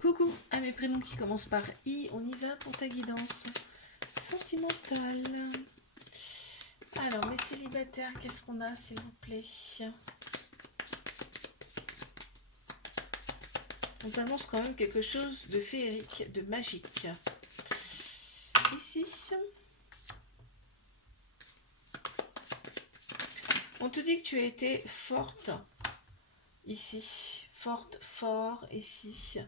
Coucou à mes prénoms qui commencent par I, on y va pour ta guidance sentimentale. Alors, mes célibataires, qu'est-ce qu'on a s'il vous plaît? On t'annonce quand même quelque chose de féerique, de magique. Ici, on te dit que tu as été forte. Ici, forte, fort, ici.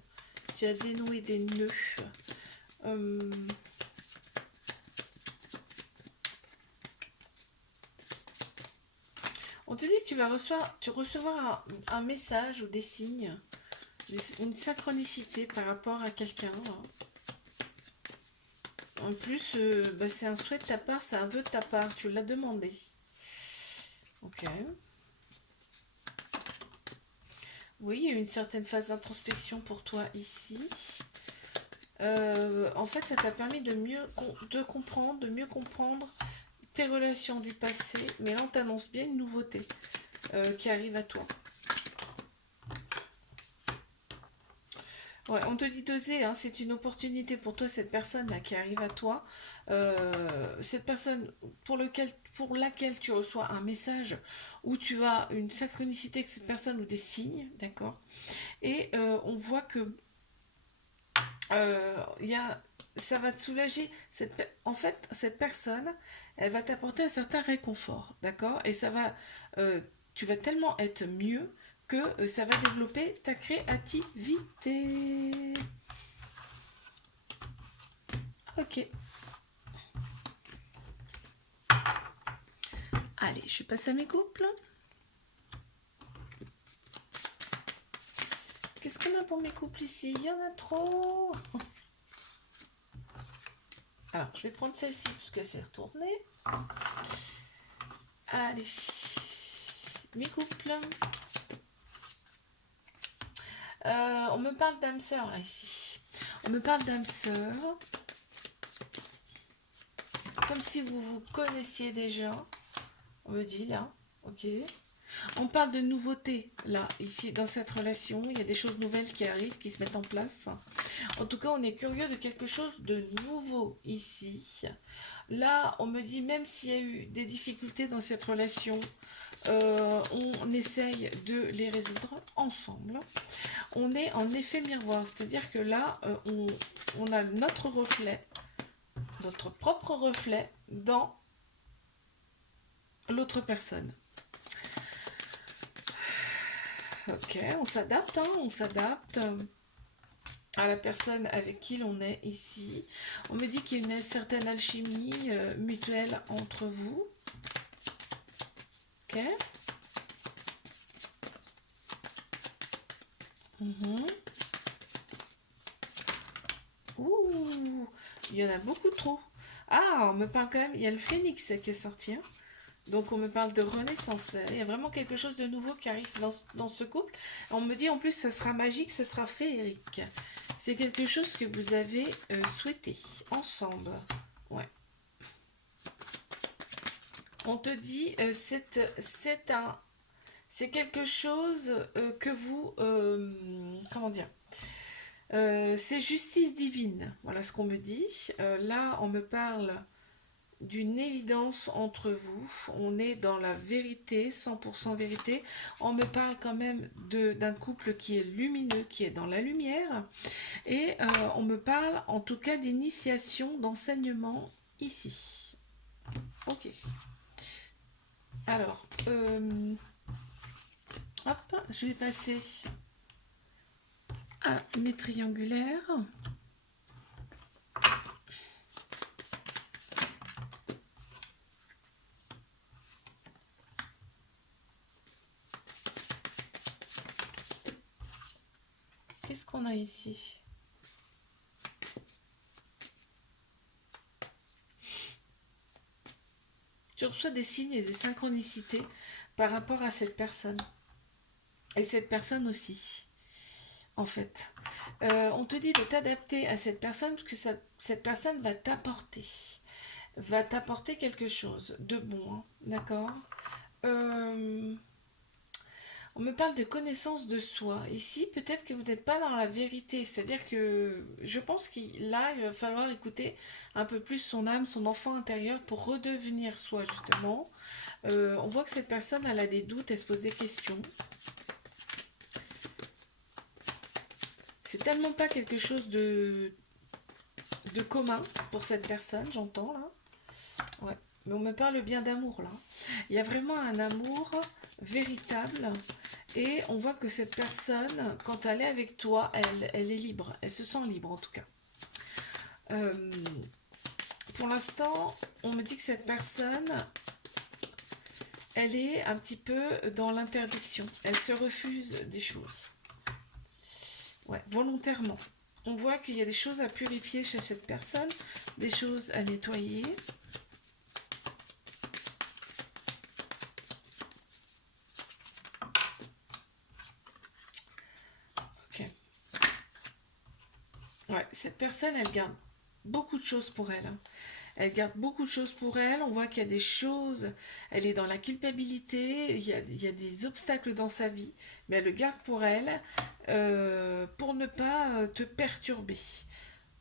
Tu as dénoué des nœuds. On te dit que tu recevoir un message ou des signes, une synchronicité par rapport à quelqu'un. En plus, c'est un souhait de ta part, c'est un vœu de ta part, tu l'as demandé. Ok. Oui, il y a une certaine phase d'introspection pour toi ici. En fait, ça t'a permis de mieux comprendre tes relations du passé, mais là on t'annonce bien une nouveauté qui arrive à toi. Ouais, on te dit d'oser, hein, c'est une opportunité pour toi, cette personne là qui arrive à toi. Cette personne pour laquelle tu reçois un message où tu as une synchronicité avec cette personne ou des signes, d'accord. Et on voit que y a, ça va te soulager. En fait, cette personne, elle va t'apporter un certain réconfort, d'accord. Et tu vas tellement être mieux que ça va développer ta créativité. Ok. Allez, je passe à mes couples. Qu'est-ce qu'on a pour mes couples ici? Il y en a trop. Alors, je vais prendre celle-ci parce que c'est retourné. Allez. Mes couples. On me parle d'âme sœur là ici. On me parle d'âme sœur. Comme si vous vous connaissiez déjà. On me dit là. Ok. On parle de nouveautés là, ici, dans cette relation. Il y a des choses nouvelles qui arrivent, qui se mettent en place. En tout cas, on est curieux de quelque chose de nouveau ici. Là, on me dit, même s'il y a eu des difficultés dans cette relation, on essaye de les résoudre ensemble. On est en effet miroir, c'est-à-dire que là, on a notre reflet, notre propre reflet dans l'autre personne. Ok, on s'adapte, hein, on s'adapte à la personne avec qui l'on est ici. On me dit qu'il y a une certaine alchimie mutuelle entre vous. Ok. Ouh, il y en a beaucoup trop. Ah, on me parle quand même, il y a le phénix qui est sorti. Hein. Donc on me parle de renaissance. Il y a vraiment quelque chose de nouveau qui arrive dans ce couple. On me dit en plus ça sera magique, ça sera féerique. C'est quelque chose que vous avez souhaité ensemble. Ouais. On te dit c'est quelque chose que vous comment dire, c'est justice divine. Voilà ce qu'on me dit. Là on me parle d'une évidence entre vous. On est dans la vérité, 100% vérité. On me parle quand même d'un couple qui est lumineux, qui est dans la lumière. Et on me parle en tout cas d'initiation, d'enseignement ici. Ok. Alors, hop, je vais passer à mes triangulaires. Qu'est-ce qu'on a ici? Tu reçois des signes et des synchronicités par rapport à cette personne. Et cette personne aussi, en fait. On te dit de t'adapter à cette personne parce que cette personne va t'apporter quelque chose de bon, hein, d'accord. On On me parle de connaissance de soi. Ici, peut-être que vous n'êtes pas dans la vérité. C'est-à-dire que je pense qu'il là, il va falloir écouter un peu plus son âme, son enfant intérieur pour redevenir soi, justement. On voit que cette personne, elle a des doutes, elle se pose des questions. C'est tellement pas quelque chose de commun pour cette personne, j'entends là. Ouais. Mais on me parle bien d'amour là. Il y a vraiment un amour véritable et on voit que cette personne, quand elle est avec toi, elle est libre. Elle se sent libre en tout cas. Euh, pour l'instant, on me dit que cette personne, elle est un petit peu dans l'interdiction. Elle se refuse des choses. Ouais, volontairement. On voit qu'il y a des choses à purifier chez cette personne, des choses à nettoyer. Ok. Ouais, cette personne, elle garde beaucoup de choses pour elle. Elle garde beaucoup de choses pour elle. On voit qu'il y a des choses. Elle est dans la culpabilité. Il y a des obstacles dans sa vie. Mais elle le garde pour elle pour ne pas te perturber.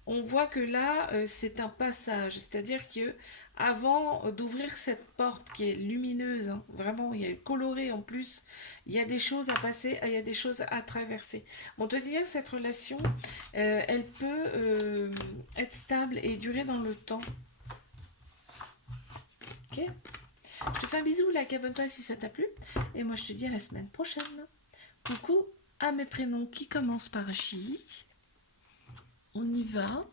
On voit que là, c'est un passage. C'est-à-dire que avant d'ouvrir cette porte qui est lumineuse, hein, vraiment, il y a coloré en plus, il y a des choses à passer, il y a des choses à traverser. On te dit bien que cette relation, elle peut être stable et durer dans le temps. Ok. Je te fais un bisou, like, abonne-toi si ça t'a plu. Et moi, je te dis à la semaine prochaine. Coucou à mes prénoms qui commencent par J. On y va.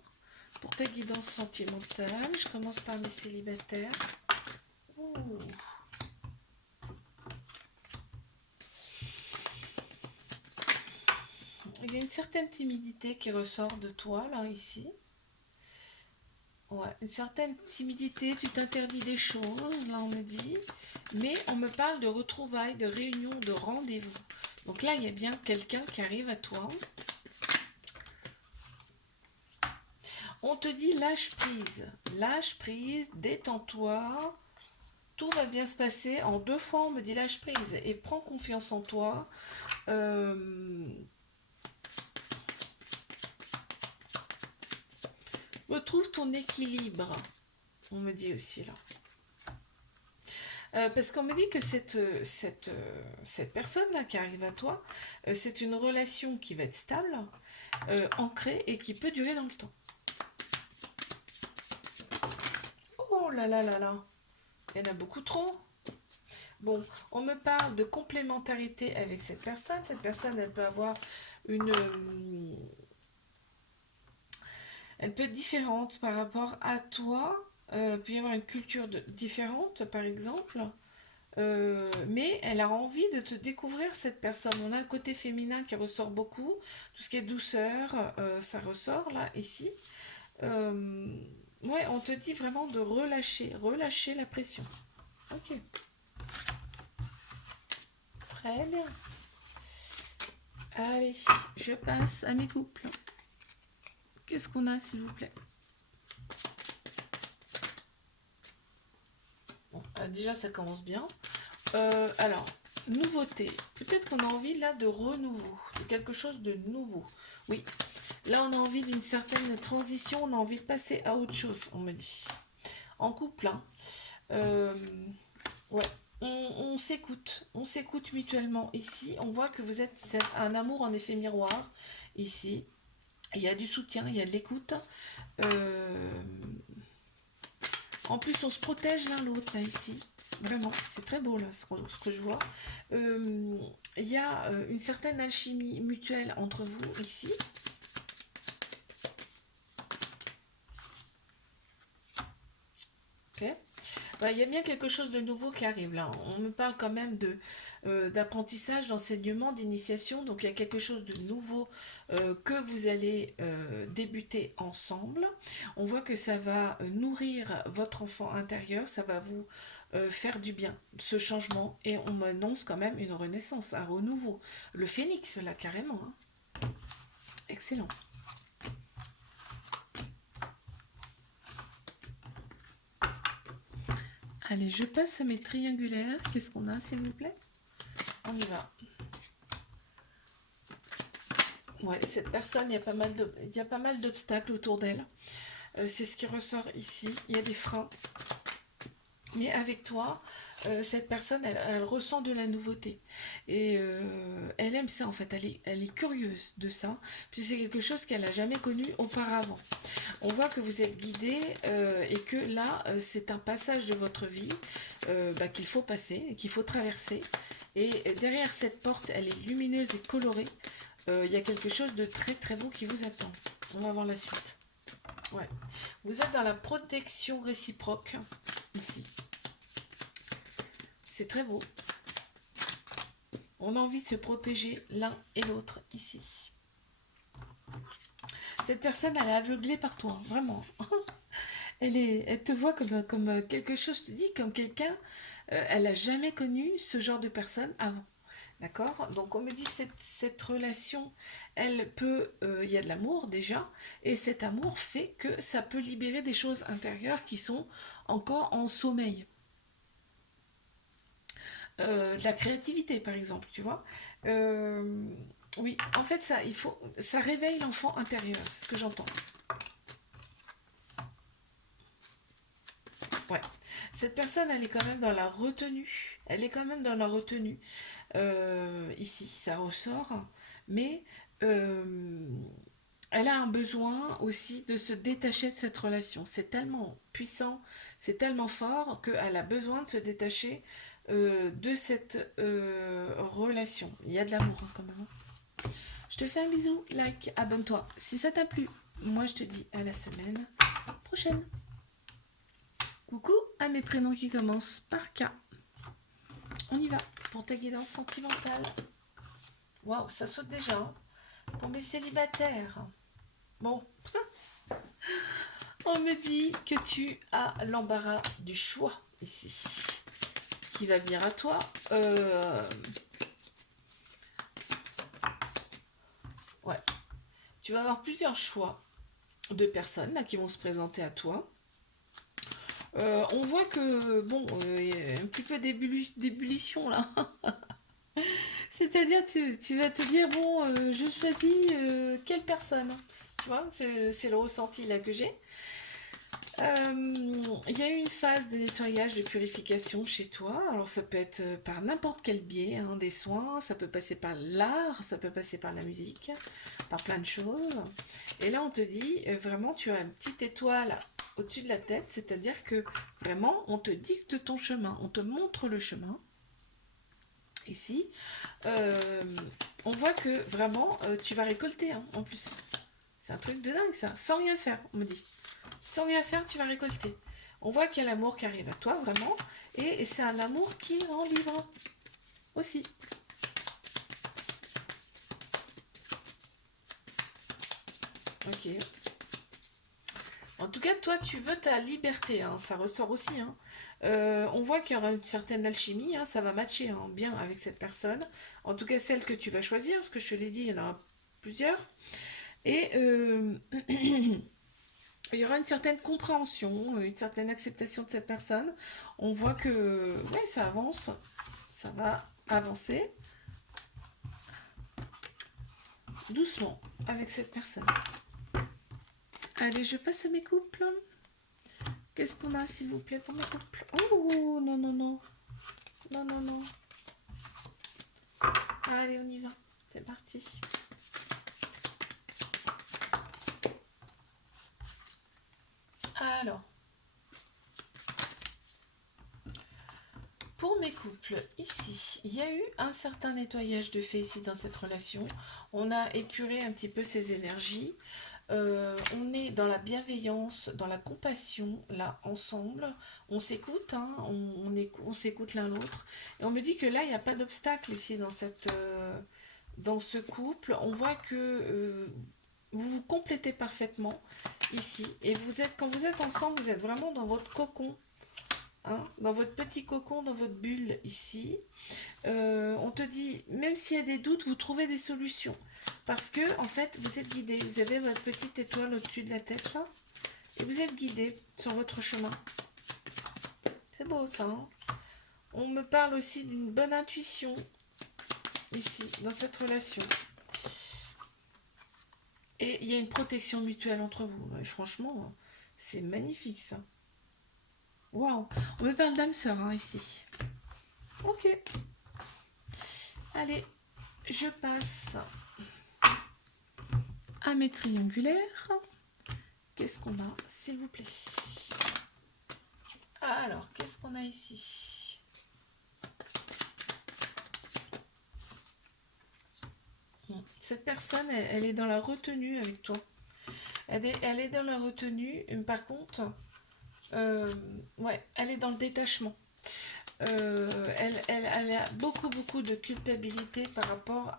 Pour ta guidance sentimentale, je commence par mes célibataires. Ouh. Il y a une certaine timidité qui ressort de toi, là, ici. Ouais, une certaine timidité, tu t'interdis des choses, là on me dit, mais on me parle de retrouvailles, de réunions, de rendez-vous. Donc là, il y a bien quelqu'un qui arrive à toi. On te dit lâche prise, détends-toi, tout va bien se passer. En 2 fois, on me dit lâche prise et prends confiance en toi. Retrouve ton équilibre, on me dit aussi là. Parce qu'on me dit que cette personne-là qui arrive à toi, c'est une relation qui va être stable, ancrée et qui peut durer dans le temps. Oh là là là là, il y en a beaucoup trop. Bon, on me parle de complémentarité avec cette personne. Cette personne, elle peut avoir elle peut être différente par rapport à toi. Il peut y avoir une culture différente, par exemple. Mais elle a envie de te découvrir cette personne. On a le côté féminin qui ressort beaucoup. Tout ce qui est douceur, ça ressort là, ici. Ouais, on te dit vraiment de relâcher la pression. Ok. Très bien. Allez, je passe à mes couples. Qu'est-ce qu'on a, s'il vous plaît? Bon, déjà, ça commence bien. Alors, nouveauté. Peut-être qu'on a envie là de renouveau, de quelque chose de nouveau. Oui, là, on a envie d'une certaine transition, on a envie de passer à autre chose, on me dit. En couple, hein. Ouais, on s'écoute mutuellement. Ici, on voit que vous êtes un amour en effet miroir. Ici, il y a du soutien, il y a de l'écoute. En plus, on se protège l'un l'autre, là, ici. Vraiment, c'est très beau, là, ce que je vois. Il y a une certaine alchimie mutuelle entre vous, ici. Ok. Bah, il y a bien quelque chose de nouveau qui arrive là. On me parle quand même d'apprentissage, d'enseignement, d'initiation. Donc il y a quelque chose de nouveau que vous allez débuter ensemble. On voit que ça va nourrir votre enfant intérieur, ça va vous faire du bien, ce changement. Et on m'annonce quand même une renaissance, un renouveau. Le phénix là, carrément. Hein. Excellent. Allez, je passe à mes triangulaires. Qu'est-ce qu'on a, s'il vous plaît? On y va. Ouais, cette personne, il y a pas mal d'obstacles autour d'elle. C'est ce qui ressort ici. Il y a des freins. Mais avec toi, cette personne, elle ressent de la nouveauté. Et elle aime ça, en fait. Elle est curieuse de ça. Puis c'est quelque chose qu'elle n'a jamais connu auparavant. On voit que vous êtes guidé et que là, c'est un passage de votre vie qu'il faut passer, qu'il faut traverser. Et derrière cette porte, elle est lumineuse et colorée. Il y a quelque chose de très très beau qui vous attend. On va voir la suite. Ouais. Vous êtes dans la protection réciproque, ici. C'est très beau. On a envie de se protéger l'un et l'autre, ici. Cette personne, elle est aveuglée par toi, vraiment. Elle te voit comme quelque chose, je te dis, comme quelqu'un, elle n'a jamais connu ce genre de personne avant. D'accord? Donc on me dit cette relation, elle peut, il y a de l'amour déjà, et cet amour fait que ça peut libérer des choses intérieures qui sont encore en sommeil. De la créativité par exemple, tu vois. Euh, oui, en fait ça réveille l'enfant intérieur, c'est ce que j'entends. Ouais. Cette personne, elle est quand même dans la retenue. Elle est quand même dans la retenue. Ici, ça ressort. Mais euh, elle a un besoin aussi de se détacher de cette relation. C'est tellement puissant, c'est tellement fort qu'elle a besoin de se détacher de cette relation. Il y a de l'amour hein, quand même. Je te fais un bisou, like, abonne-toi. Si ça t'a plu, moi je te dis à la semaine prochaine. Coucou à mes prénoms qui commencent par K. On y va pour ta guidance sentimentale. Waouh, ça saute déjà. Hein. Pour mes célibataires. Bon. On me dit que tu as l'embarras du choix ici. Qui va venir à toi. Ouais. Tu vas avoir plusieurs choix de personnes là, qui vont se présenter à toi. On voit que, bon, il y a un petit peu d'ébullition là. C'est-à-dire, tu vas te dire, bon, je choisis quelle personne. Tu vois, c'est le ressenti là que j'ai. Il y a eu une phase de nettoyage, de purification chez toi. Alors, ça peut être par n'importe quel biais, hein, des soins. Ça peut passer par l'art, ça peut passer par la musique, par plein de choses. Et là, on te dit, vraiment, tu as une petite étoile au-dessus de la tête. C'est-à-dire que, vraiment, on te dicte ton chemin. On te montre le chemin. Ici, on voit que vraiment tu vas récolter hein, en plus. C'est un truc de dingue ça, sans rien faire, on me dit. Sans rien faire, tu vas récolter. On voit qu'il y a l'amour qui arrive à toi, vraiment, et c'est un amour qui rend libre aussi. Ok. En tout cas, toi, tu veux ta liberté, hein, ça ressort aussi. Hein. On voit qu'il y aura une certaine alchimie, hein, ça va matcher hein, bien avec cette personne. En tout cas, celle que tu vas choisir, parce que je te l'ai dit, il y en aura plusieurs. Et il y aura une certaine compréhension, une certaine acceptation de cette personne. On voit que ouais, ça avance, ça va avancer doucement avec cette personne. Allez, je passe à mes couples. Qu'est-ce qu'on a, s'il vous plaît, pour mes couples? Oh, non, non, non. Non, non, non. Allez, on y va. C'est parti. Alors. Pour mes couples, ici, il y a eu un certain nettoyage de fait ici dans cette relation. On a épuré un petit peu ces énergies. On est dans la bienveillance, dans la compassion, là, ensemble. On s'écoute, hein, on s'écoute l'un l'autre. Et on me dit que là, il n'y a pas d'obstacle ici dans ce couple. On voit que vous vous complétez parfaitement ici. Et quand vous êtes ensemble, vous êtes vraiment dans votre cocon. Hein, dans votre petit cocon, dans votre bulle ici. On te dit, même s'il y a des doutes, vous trouvez des solutions. Parce que, en fait, vous êtes guidé. Vous avez votre petite étoile au-dessus de la tête, là. Et vous êtes guidé sur votre chemin. C'est beau, ça. Hein, on me parle aussi d'une bonne intuition, ici, dans cette relation. Et il y a une protection mutuelle entre vous. Et franchement, c'est magnifique ça. Waouh. On me parle d'âme sœur hein, ici. Ok. Allez, je passe à mes triangulaires. Qu'est-ce qu'on a, s'il vous plaît? Alors, qu'est-ce qu'on a ici? Cette personne, elle est dans la retenue avec toi. Elle est dans la retenue, par contre, ouais, elle est dans le détachement. Elle a beaucoup de culpabilité par rapport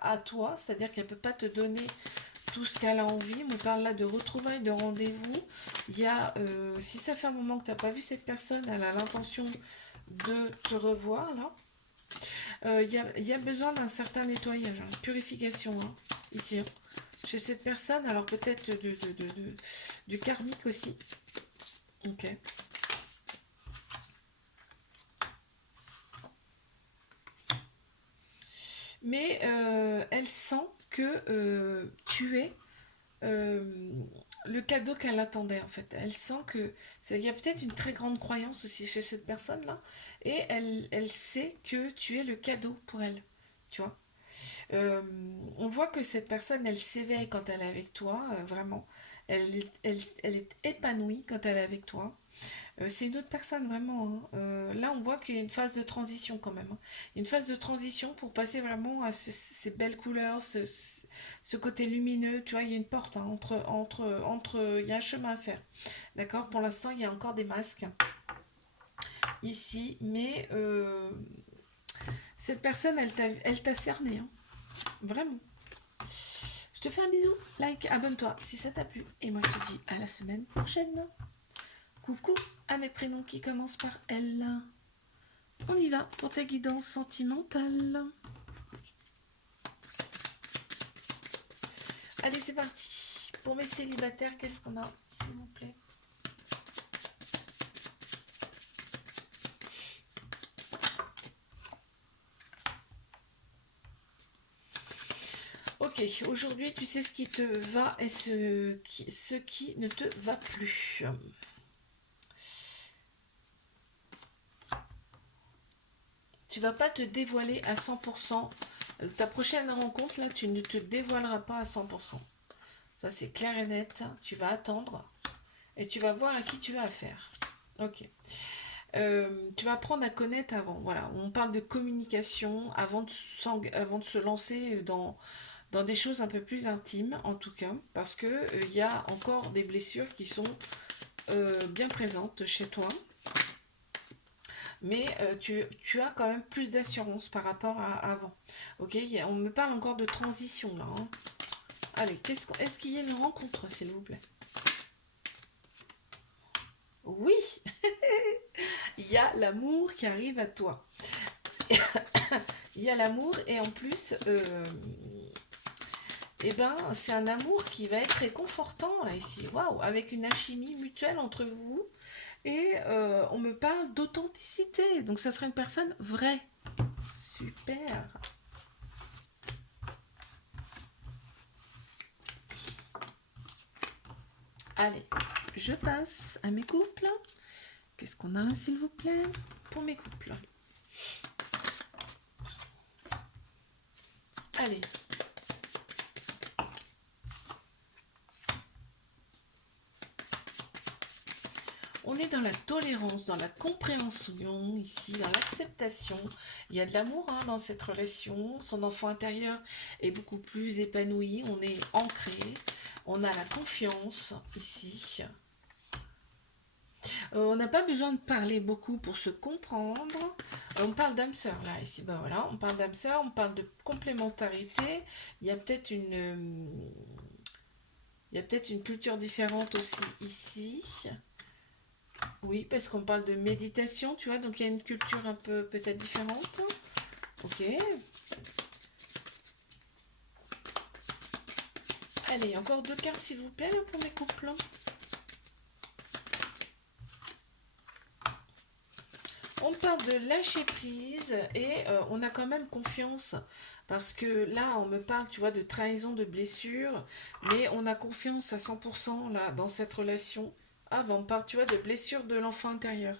à toi, c'est-à-dire qu'elle ne peut pas te donner tout ce qu'elle a envie. On me parle là de retrouvailles, de rendez-vous. Il y a, si ça fait un moment que tu n'as pas vu cette personne, elle a l'intention de te revoir là. Il y a besoin d'un certain nettoyage, hein, purification hein, ici. Hein, chez cette personne, alors peut-être du karmique aussi. Ok. Mais elle sent que tu es le cadeau qu'elle attendait en fait. Elle sent que il y a peut-être une très grande croyance aussi chez cette personne-là, et elle sait que tu es le cadeau pour elle. Tu vois. On voit que cette personne, elle s'éveille quand elle est avec toi, vraiment. Elle est épanouie quand elle est avec toi. C'est une autre personne, vraiment. Hein. Là, on voit qu'il y a une phase de transition quand même. Hein. Une phase de transition pour passer vraiment à ces belles couleurs, ce côté lumineux. Tu vois, il y a une porte hein, il y a un chemin à faire. D'accord. Pour l'instant, il y a encore des masques ici, mais cette personne, elle t'a cerné. Hein. Vraiment. Je te fais un bisou, like, abonne-toi si ça t'a plu. Et moi, je te dis à la semaine prochaine. Coucou à mes prénoms qui commencent par L. On y va pour ta guidance sentimentale. Allez, c'est parti. Pour mes célibataires, qu'est-ce qu'on a, s'il vous plaît? Ok, aujourd'hui, tu sais ce qui te va et ce qui ne te va plus. Tu vas pas te dévoiler à 100%. Ta prochaine rencontre, là, tu ne te dévoileras pas à 100%. Ça, c'est clair et net. Tu vas attendre et tu vas voir à qui tu as affaire. Ok. Tu vas apprendre à connaître avant. Voilà, on parle de communication avant de se lancer dans des choses un peu plus intimes, en tout cas, parce que il y a encore des blessures qui sont bien présentes chez toi. Mais tu as quand même plus d'assurance par rapport à avant. Ok, on me parle encore de transition là. Hein. Allez, est-ce qu'il y a une rencontre, s'il vous plaît? Oui, il y a l'amour qui arrive à toi. Il y a l'amour et en plus, eh ben, c'est un amour qui va être réconfortant là ici. Waouh, avec une alchimie mutuelle entre vous. Et on me parle d'authenticité. Donc ça serait une personne vraie. Super. Allez, je passe à mes couples. Qu'est-ce qu'on a, s'il vous plaît, pour mes couples? Allez. On est dans la tolérance, dans la compréhension, ici, dans l'acceptation. Il y a de l'amour hein, dans cette relation. Son enfant intérieur est beaucoup plus épanoui. On est ancré. On a la confiance ici. On n'a pas besoin de parler beaucoup pour se comprendre. On parle d'âme sœur là, ici. Ben voilà, on parle d'âme sœur, on parle de complémentarité. Il y a peut-être une culture différente aussi ici. Oui, parce qu'on parle de méditation, tu vois, donc il y a une culture un peu peut-être différente. Ok. Allez, encore 2 cartes s'il vous plaît là, pour mes couples. On parle de lâcher prise et on a quand même confiance. Parce que là, on me parle, tu vois, de trahison, de blessure. Mais on a confiance à 100% là, dans cette relation. Ah, ben on parle, tu vois, de blessure de l'enfant intérieur.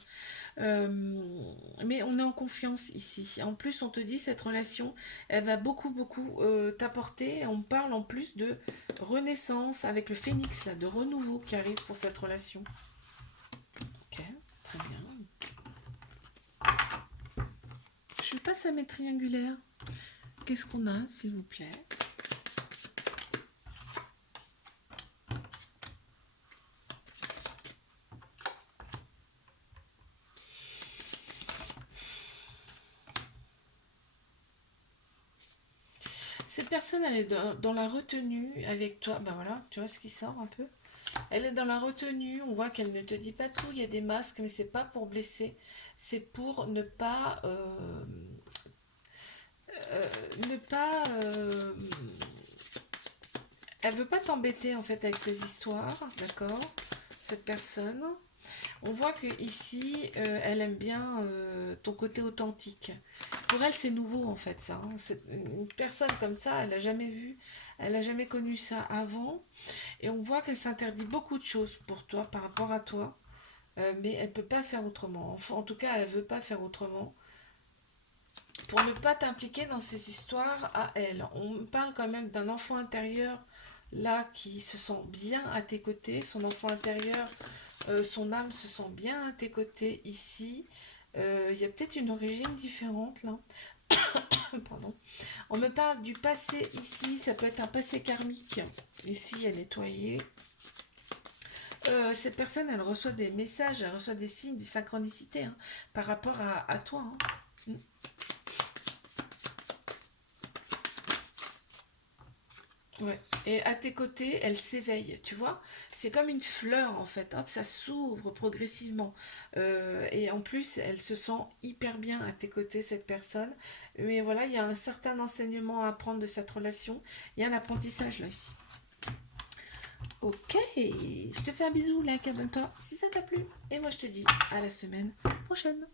Euh, mais on est en confiance ici. En plus, on te dit, cette relation, elle va beaucoup, beaucoup t'apporter. On parle en plus de renaissance avec le phénix, là, de renouveau qui arrive pour cette relation. Ok, très bien. Je passe à mes triangulaires. Qu'est-ce qu'on a, s'il vous plaît? Cette personne, elle est dans la retenue avec toi. Ben voilà, tu vois ce qui sort un peu. Elle est dans la retenue. On voit qu'elle ne te dit pas tout. Il y a des masques, mais c'est pas pour blesser. C'est pour ne pas, ne pas. Elle veut pas t'embêter en fait avec ses histoires, d'accord? Cette personne. On voit que ici, elle aime bien ton côté authentique. Pour elle, c'est nouveau en fait ça. Hein. Une personne comme ça, elle n'a jamais vu, elle n'a jamais connu ça avant. Et on voit qu'elle s'interdit beaucoup de choses pour toi, par rapport à toi. Mais elle ne peut pas faire autrement. Enfin, en tout cas, elle ne veut pas faire autrement. Pour ne pas t'impliquer dans ces histoires à elle. On parle quand même d'un enfant intérieur là qui se sent bien à tes côtés. Son enfant intérieur, son âme se sent bien à tes côtés ici. Il y a peut-être une origine différente là. Pardon. On me parle du passé ici. Ça peut être un passé karmique. Ici, à nettoyer. Cette personne, elle reçoit des messages, elle reçoit des signes, des synchronicités hein, par rapport à toi. Hein. Ouais. Et à tes côtés, elle s'éveille, tu vois. C'est comme une fleur en fait. Hop, ça s'ouvre progressivement. Et en plus, elle se sent hyper bien à tes côtés, cette personne. Mais voilà, il y a un certain enseignement à apprendre de cette relation. Il y a un apprentissage là ici. Ok, je te fais un bisou, like, abonne-toi si ça t'a plu. Et moi je te dis à la semaine prochaine.